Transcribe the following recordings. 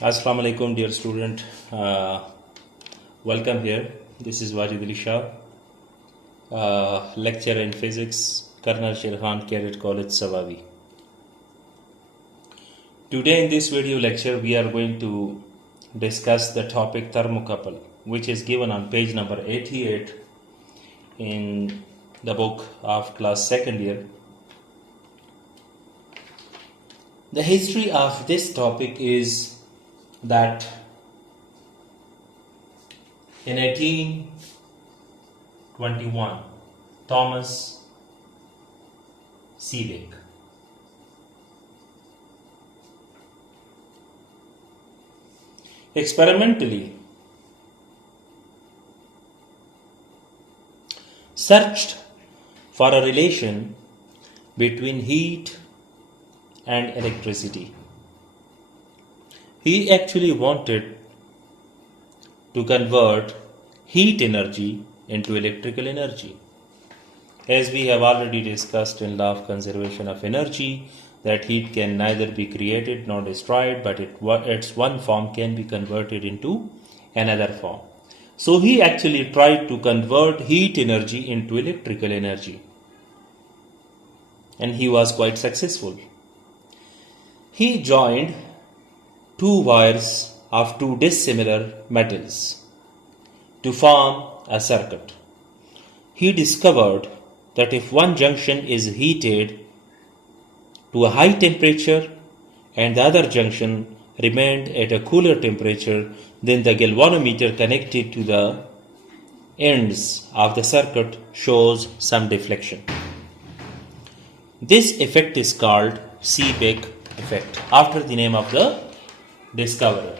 Assalamu alaikum, dear student. Welcome here. This is Wajid Ali Shah, lecturer in physics, Colonel Shirhan Cadet College, Sawavi. Today in this video lecture, we are going to discuss the topic thermocouple, which is given on page number 88 in the book of class second year. The history of this topic is that in 1821, Thomas Seebeck experimentally searched for a relation between heat and electricity. He actually wanted to convert heat energy into electrical energy. As we have already discussed in law of conservation of energy, that heat can neither be created nor destroyed, but its one form can be converted into another form. So he actually tried to convert heat energy into electrical energy, and he was quite successful. He joined two wires of two dissimilar metals to form a circuit. He discovered that if one junction is heated to a high temperature and the other junction remained at a cooler temperature, then the galvanometer connected to the ends of the circuit shows some deflection. This effect is called Seebeck effect, after the name of the discoverer.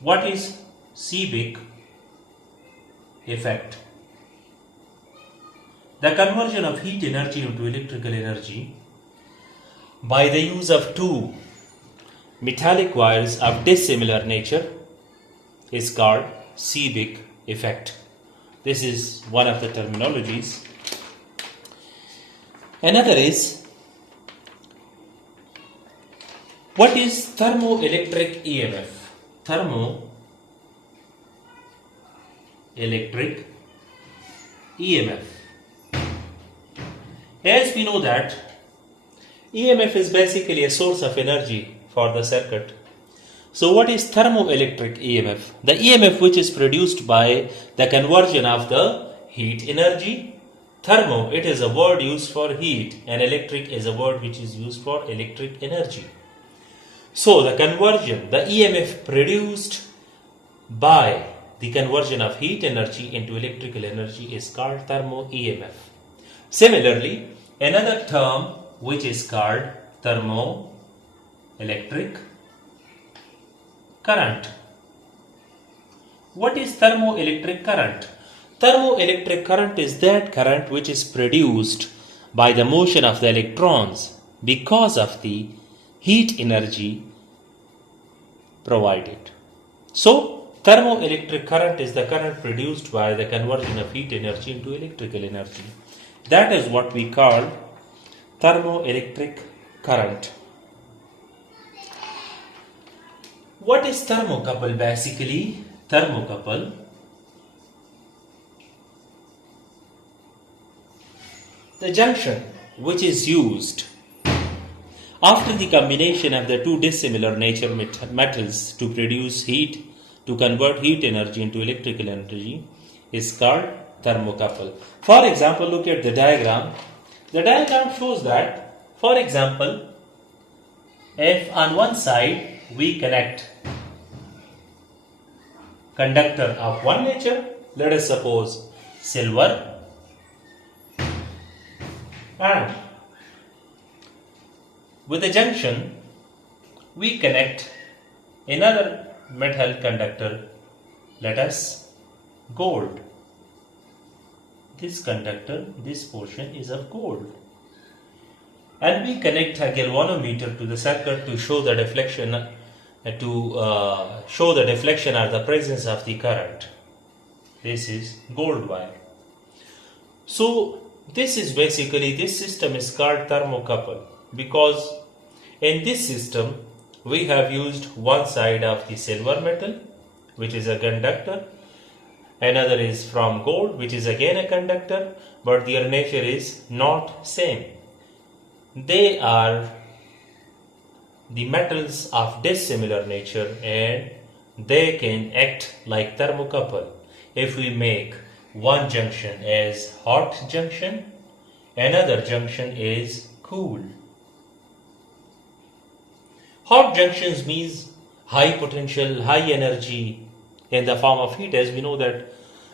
What is Seebeck effect? The conversion of heat energy into electrical energy by the use of two metallic wires of dissimilar nature is called Seebeck effect. This is one of the terminologies. Another is, what is thermoelectric EMF? Thermoelectric EMF. As we know that EMF is basically a source of energy for the circuit. So what is thermoelectric EMF? The EMF which is produced by the conversion of the heat energy. Thermo, it is a word used for heat, and electric is a word which is used for electric energy. So the conversion, the EMF produced by the conversion of heat energy into electrical energy is called thermo EMF. Similarly, another term which is called thermoelectric current. What is thermoelectric current? Thermoelectric current is that current which is produced by the motion of the electrons because of the heat energy provided. So, thermoelectric current is the current produced by the conversion of heat energy into electrical energy. That is what we call thermoelectric current. What is thermocouple basically? Thermocouple the junction which is used after the combination of the two dissimilar nature metals to produce heat, to convert heat energy into electrical energy, is called thermocouple. For example, look at the diagram. The diagram shows that, for example, if on one side we connect conductor of one nature, let us suppose silver, and with a junction we connect another metal conductor, let us gold. This conductor, this portion is of gold, and we connect a galvanometer to the circuit to show the deflection or the presence of the current. This is gold wire. So this system is called thermocouple, because in this system we have used one side of the silver metal, which is a conductor. Another is from gold, which is again a conductor, but their nature is not same. They are the metals of dissimilar nature and they can act like thermocouple. If we make one junction as hot junction, another junction is cool. Hot junctions means high potential, high energy in the form of heat, as we know that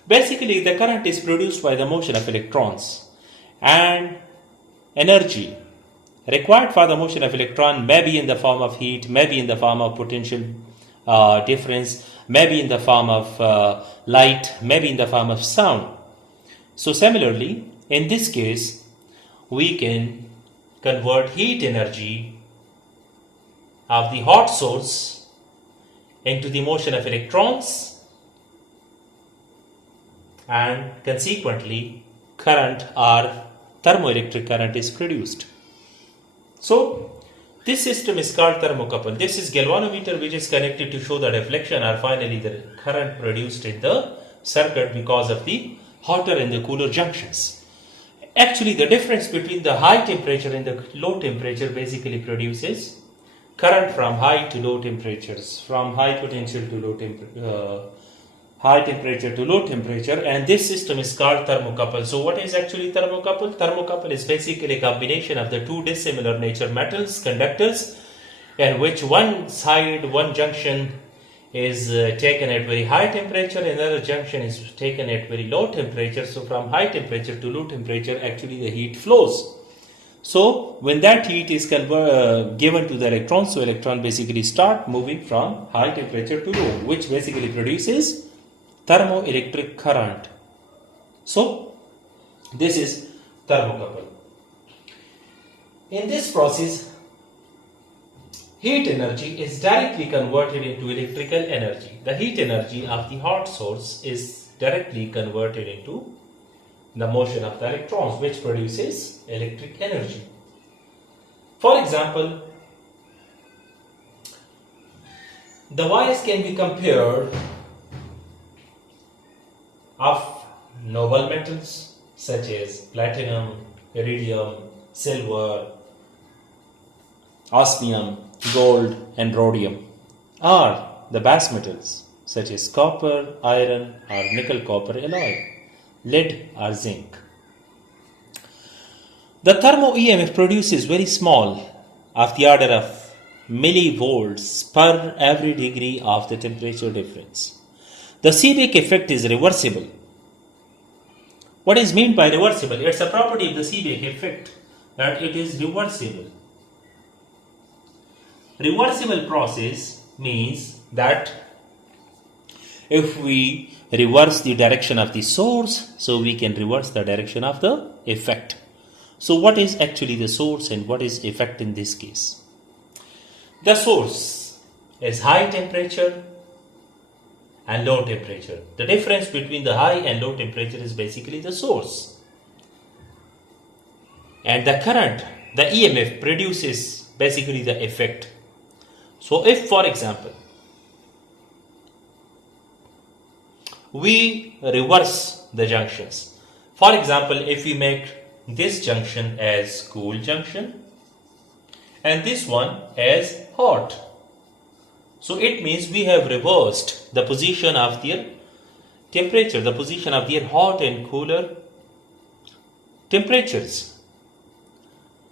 basically the current is produced by the motion of electrons, and energy required for the motion of electron may be in the form of heat, may be in the form of potential difference, may be in the form of light, may be in the form of sound. So similarly, in this case, we can convert heat energy of the hot source into the motion of electrons, and consequently current or thermoelectric current is produced. So this system is called thermocouple. This is galvanometer, which is connected to show the deflection or finally the current produced in the circuit because of the hotter and the cooler junctions. Actually, the difference between the high temperature and the low temperature basically produces current from high to low temperatures, from high potential to low high temperature to low temperature, and this system is called thermocouple. So what is actually thermocouple? Thermocouple is basically a combination of the two dissimilar nature metals, conductors, in which one side, one junction is taken at very high temperature, another junction is taken at very low temperature. So from high temperature to low temperature, actually the heat flows. So when that heat is given to the electron, so electron basically start moving from high temperature to low, which basically produces thermoelectric current. So this is thermocouple. In this process, heat energy is directly converted into electrical energy. The heat energy of the hot source is directly converted into the motion of the electrons, which produces electric energy. For example, the wires can be compared of noble metals such as platinum, iridium, silver, osmium, gold and rhodium, or the base metals such as copper, iron or nickel copper alloy, lead or zinc. The thermo EMF produces very small, of the order of millivolts per every degree of the temperature difference. The Seebeck effect is reversible. What is meant by reversible? It's a property of the Seebeck effect that it is reversible. Reversible process means that if we reverse the direction of the source, so we can reverse the direction of the effect. So what is actually the source and what is effect in this case? The source is high temperature and low temperature. The difference between the high and low temperature is basically the source. And the current, the EMF produces basically the effect. So if, for example, we reverse the junctions. For example, if we make this junction as cool junction and this one as hot, so it means we have reversed the position of their temperature, the position of their hot and cooler temperatures.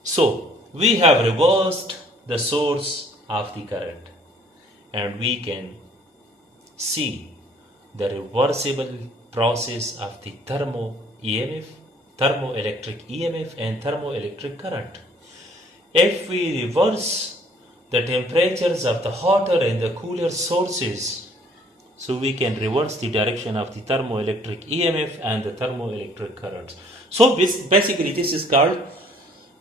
So we have reversed the source of the current, and we can see the reversible process of the thermoelectric EMF and thermoelectric current. If we reverse the temperatures of the hotter and the cooler sources, so we can reverse the direction of the thermoelectric EMF and the thermoelectric currents. So basically this is called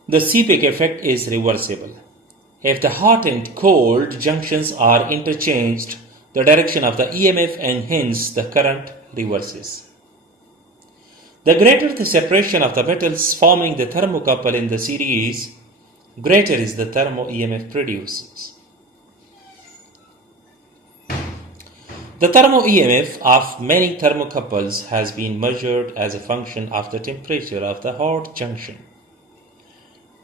the Seebeck effect is reversible. If the hot and cold junctions are interchanged, the direction of the EMF and hence the current reverses. The greater the separation of the metals forming the thermocouple in the series, greater is the thermo EMF produces. The thermo EMF of many thermocouples has been measured as a function of the temperature of the hot junction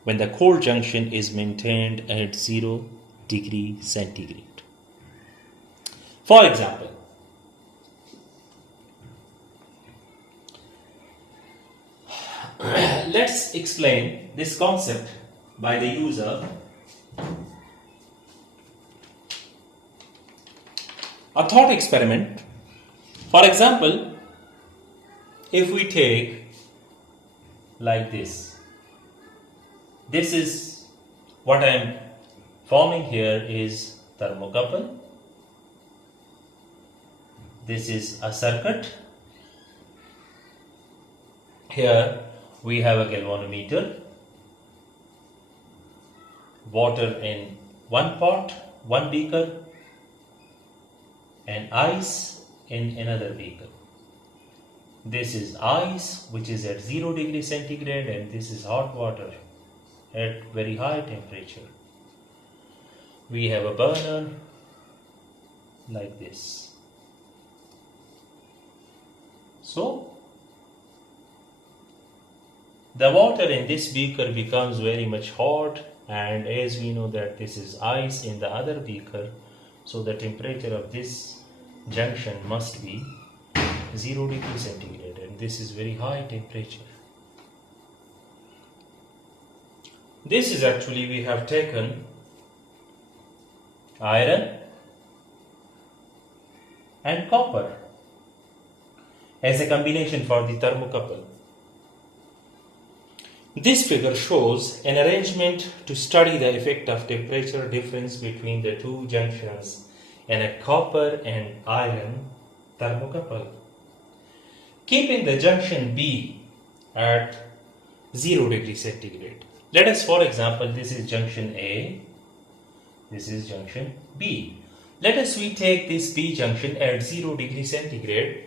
when the cold junction is maintained at 0 degree centigrade. For example, let's explain this concept by the use of a thought experiment. For example, if we take like this is what I am forming here is thermocouple. This is a circuit. Here we have a galvanometer, water in one pot, one beaker, and ice in another beaker. This is ice which is at 0 degree centigrade, and this is hot water at very high temperature. We have a burner like this. So the water in this beaker becomes very much hot, and as we know that this is ice in the other beaker, so the temperature of this junction must be 0 degree centigrade, and this is very high temperature. This is actually, we have taken iron and copper as a combination for the thermocouple. This figure shows an arrangement to study the effect of temperature difference between the two junctions in a copper and iron thermocouple. Keeping the junction B at 0 degree centigrade. Let us, for example, this is junction A, this is junction B. Let us we take this B junction at 0 degree centigrade.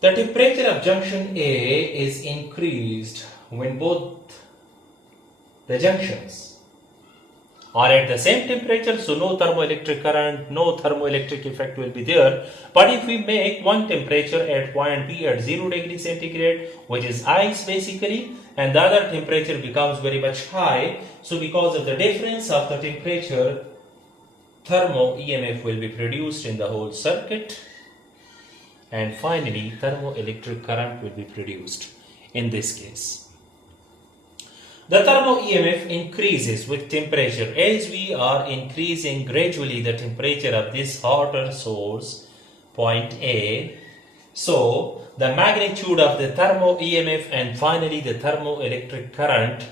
The temperature of junction A is increased when both the junctions are at the same temperature, so no thermoelectric current, no thermoelectric effect will be there. But if we make one temperature at point B at 0 degree centigrade, which is ice basically, and the other temperature becomes very much high, so because of the difference of the temperature, thermo EMF will be produced in the whole circuit. And finally, thermoelectric current will be produced in this case. The thermo EMF increases with temperature as we are increasing gradually the temperature of this hotter source, point A. So, the magnitude of the thermo EMF and finally the thermoelectric current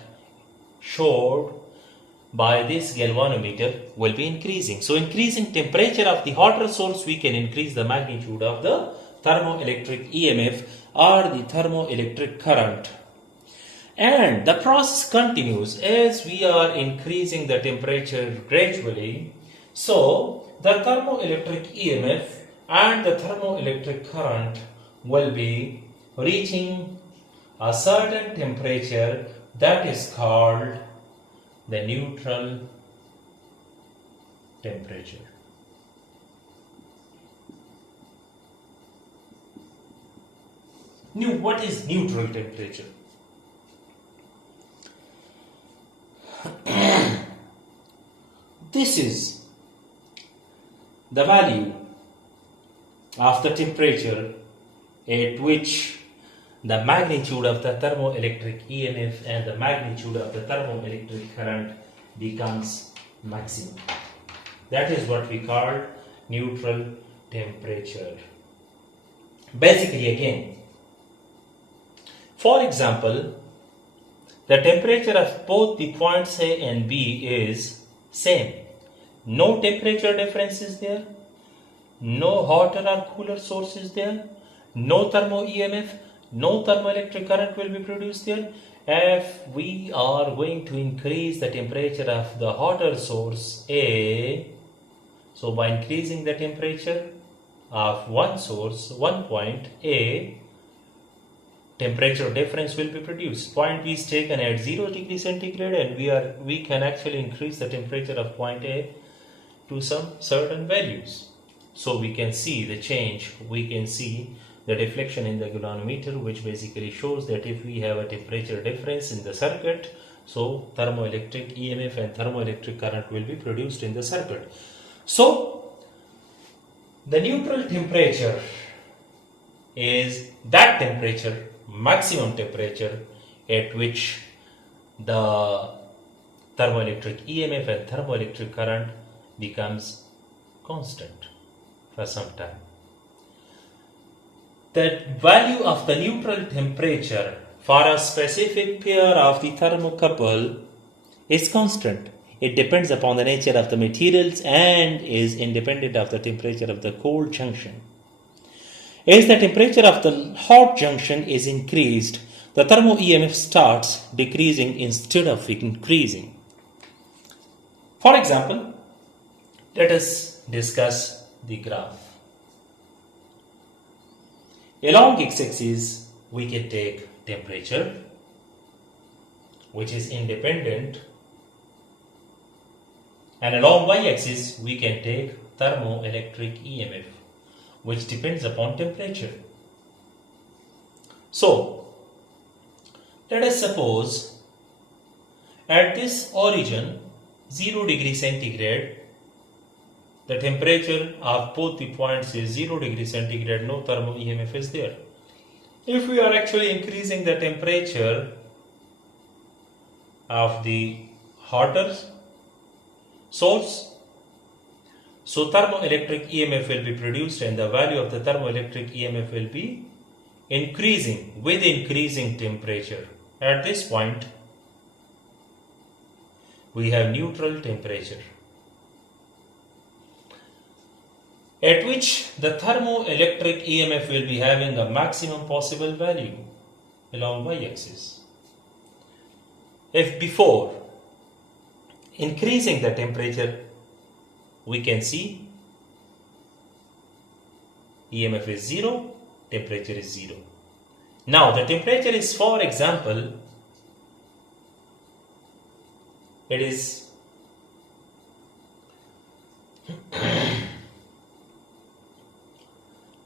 showed by this galvanometer will be increasing. So, increasing temperature of the hotter source, we can increase the magnitude of the thermoelectric EMF or the thermoelectric current. And the process continues as we are increasing the temperature gradually. So, the thermoelectric EMF and the thermoelectric current will be reaching a certain temperature that is called the neutral temperature. What is neutral temperature? This is the value of the temperature at which the magnitude of the thermoelectric EMF and the magnitude of the thermoelectric current becomes maximum. That is what we call neutral temperature. Basically, again, for example, the temperature of both the points A and B is same. No temperature difference is there, no hotter or cooler source is there, no thermo EMF, no thermoelectric current will be produced there. If we are going to increase the temperature of the hotter source A, so by increasing the temperature of one source, one point A, temperature difference will be produced. Point B is taken at 0 degree centigrade, and we can actually increase the temperature of point A to some certain values. So we can see the change, we can see the deflection in the galvanometer, which basically shows that if we have a temperature difference in the circuit, so thermoelectric EMF and thermoelectric current will be produced in the circuit. So the neutral temperature is that temperature, maximum temperature at which the thermoelectric EMF and thermoelectric current becomes constant for some time. The value of the neutral temperature for a specific pair of the thermocouple is constant. It depends upon the nature of the materials and is independent of the temperature of the cold junction. As the temperature of the hot junction is increased, the thermo EMF starts decreasing instead of increasing. For example, let us discuss the graph. Along x-axis, we can take temperature, which is independent, and along y-axis, we can take thermoelectric EMF, which depends upon temperature. So, let us suppose at this origin 0 degree centigrade, the temperature of both the points is 0 degree centigrade, no thermo EMF is there. If we are actually increasing the temperature of the hotter source, so thermoelectric EMF will be produced and the value of the thermoelectric EMF will be increasing with increasing temperature. At this point, we have neutral temperature, at which the thermoelectric EMF will be having a maximum possible value along y-axis. If before increasing the temperature, we can see EMF is 0, temperature is 0. Now the temperature is, for example, it is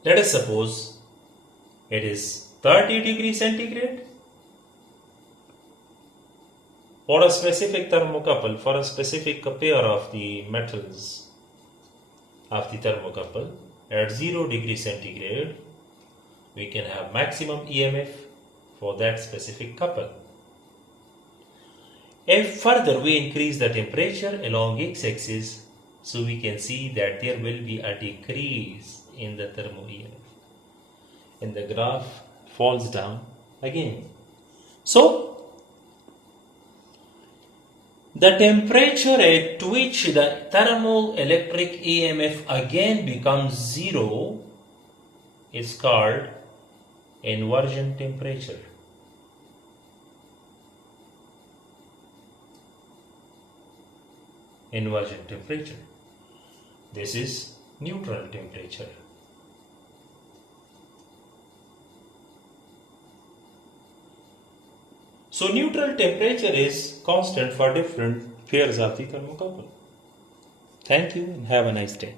let us suppose it is 30 degrees centigrade. For a specific thermocouple, for a specific pair of the metals of the thermocouple, at 0 degree centigrade, we can have maximum EMF for that specific couple. If further we increase the temperature along x-axis, so we can see that there will be a decrease in the thermo EMF, and the graph falls down again. So the temperature at which the thermoelectric EMF again becomes 0 is called inversion temperature. Inversion temperature. This is neutral temperature. So neutral temperature is constant for different pairs of the thermocouple. Thank you and have a nice day.